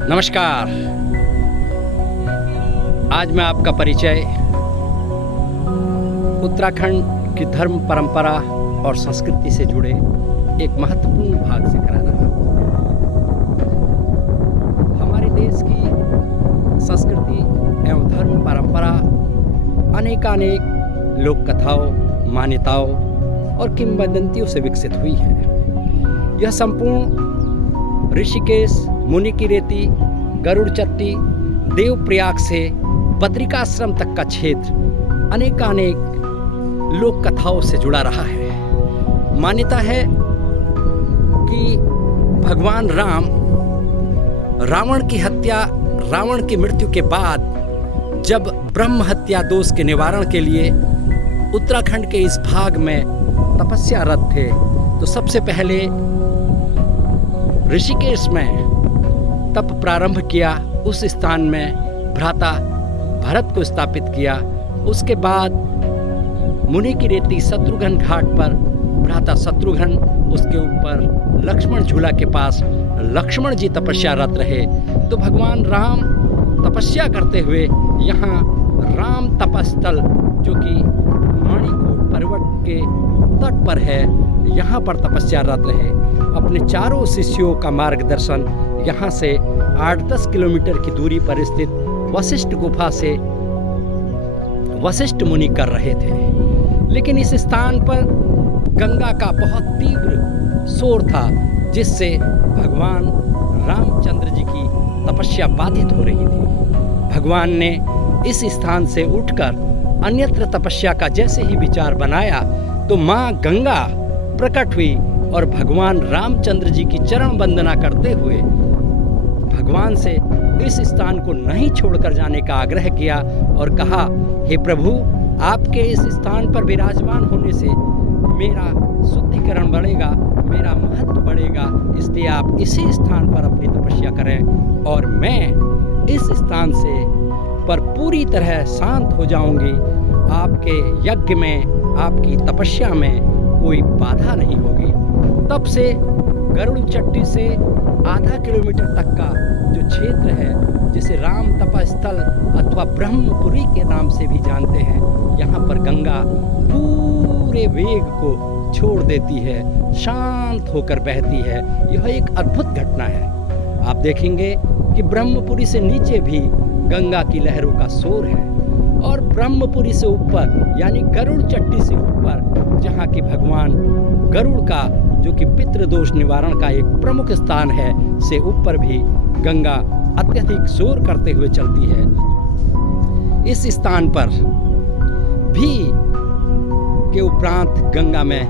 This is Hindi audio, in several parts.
नमस्कार। आज मैं आपका परिचय उत्तराखंड की धर्म परंपरा और संस्कृति से जुड़े एक महत्वपूर्ण भाग से करा रहा हूँ। हमारे देश की संस्कृति एवं धर्म परंपरा अनेकानेक लोक कथाओं, मान्यताओं और किंवदंतियों से विकसित हुई है। यह संपूर्ण ऋषिकेश, मुनिकीरेती, गरुड़ चट्टी, देवप्रयाग से बद्रिकाश्रम तक का क्षेत्र अनेकानेक लोक कथाओं से जुड़ा रहा है। मान्यता है कि भगवान राम रावण की मृत्यु के बाद जब ब्रह्म हत्या दोष के निवारण के लिए उत्तराखंड के इस भाग में तपस्यारत थे, तो सबसे पहले ऋषिकेश में तप प्रारंभ किया। उस स्थान में भ्राता भरत को स्थापित किया। उसके बाद मुनिकीरेती शत्रुघ्न घाट पर भ्राता शत्रुघ्न, उसके ऊपर लक्ष्मण झूला के पास लक्ष्मण जी तपस्यारत रहे। तो भगवान राम तपस्या करते हुए यहाँ राम तपस्थल, जो कि मणिकूट पर्वत के तट पर है, यहाँ पर तपस्यारत रहे। अपने चारों शिष्यों का मार्गदर्शन यहाँ से 8-10 किलोमीटर की दूरी पर स्थित वशिष्ठ गुफा से वशिष्ठ मुनि कर रहे थे। लेकिन इस स्थान पर गंगा का बहुत तीव्र शोर था, जिससे भगवान रामचंद्र जी की तपस्या बाधित हो रही थी। भगवान ने इस स्थान से उठकर अन्यत्र तपस्या का जैसे ही विचार बनाया, तो माँ गंगा प्रकट हुई और भगवान रामचंद्र जी की चरण वंदना करते हुए भगवान से इस स्थान को नहीं छोड़कर जाने का आग्रह किया और कहा, हे प्रभु, आपके इस स्थान पर विराजमान होने से मेरा शुद्धिकरण बढ़ेगा, मेरा महत्व बढ़ेगा, इसलिए आप इसी स्थान पर अपनी तपस्या करें और मैं इस स्थान से पर पूरी तरह शांत हो जाऊंगी। आपके यज्ञ में, आपकी तपस्या में कोई बाधा नहीं होगी। तब से गरुड़ चट्टी से आधा किलोमीटर तक का जो क्षेत्र है, जिसे राम तपस्थल अथवा ब्रह्मपुरी के नाम से भी जानते हैं, यहाँ पर गंगा पूरे वेग को छोड़ देती है, शांत होकर बहती है। यह एक अद्भुत घटना है। आप देखेंगे कि ब्रह्मपुरी से नीचे भी गंगा की लहरों का शोर है और ब्रह्मपुरी से ऊपर यानी गरुड़ चट्टी से ऊपर, जहाँ की भगवान गरुड़ का, जो कि पितृदोष निवारण का एक प्रमुख स्थान है, से ऊपर भी गंगा अत्यधिक शोर करते हुए चलती है। इस स्थान पर भी के उपरांत गंगा में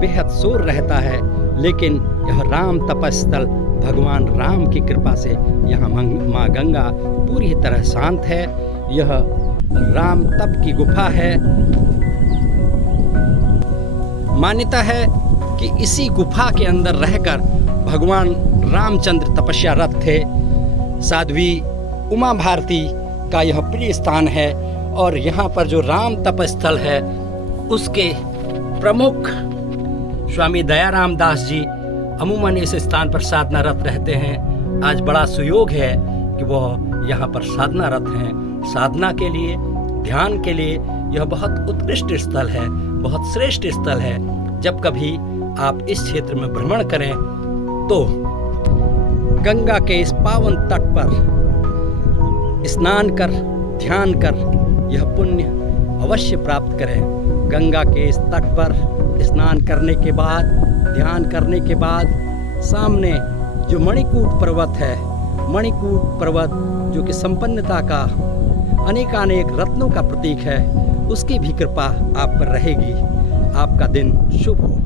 बेहद शोर रहता है, लेकिन यह राम तपस्थल भगवान राम की कृपा से यहाँ माँ गंगा पूरी तरह शांत है। यह राम तप की गुफा है। मान्यता है कि इसी गुफा के अंदर रहकर भगवान रामचंद्र तपस्यारत थे। साध्वी उमा भारती का यह प्रिय स्थान है और यहाँ पर जो राम तपस्थल है, उसके प्रमुख स्वामी दयाराम दास जी अमूमन इस स्थान पर साधनारत रहते हैं। आज बड़ा सुयोग है कि वह यहाँ पर साधनारत हैं। साधना के लिए, ध्यान के लिए यह बहुत उत्कृष्ट स्थल है, बहुत श्रेष्ठ स्थल है। जब कभी आप इस क्षेत्र में भ्रमण करें तो गंगा के इस पावन तट पर स्नान कर, ध्यान कर यह पुण्य अवश्य प्राप्त करें। गंगा के इस तट पर स्नान करने के बाद, ध्यान करने के बाद, सामने जो मणिकूट पर्वत है, मणिकूट पर्वत जो कि संपन्नता का, अनेकानेक रत्नों का प्रतीक है, उसकी भी कृपा आप पर रहेगी। आपका दिन शुभ हो।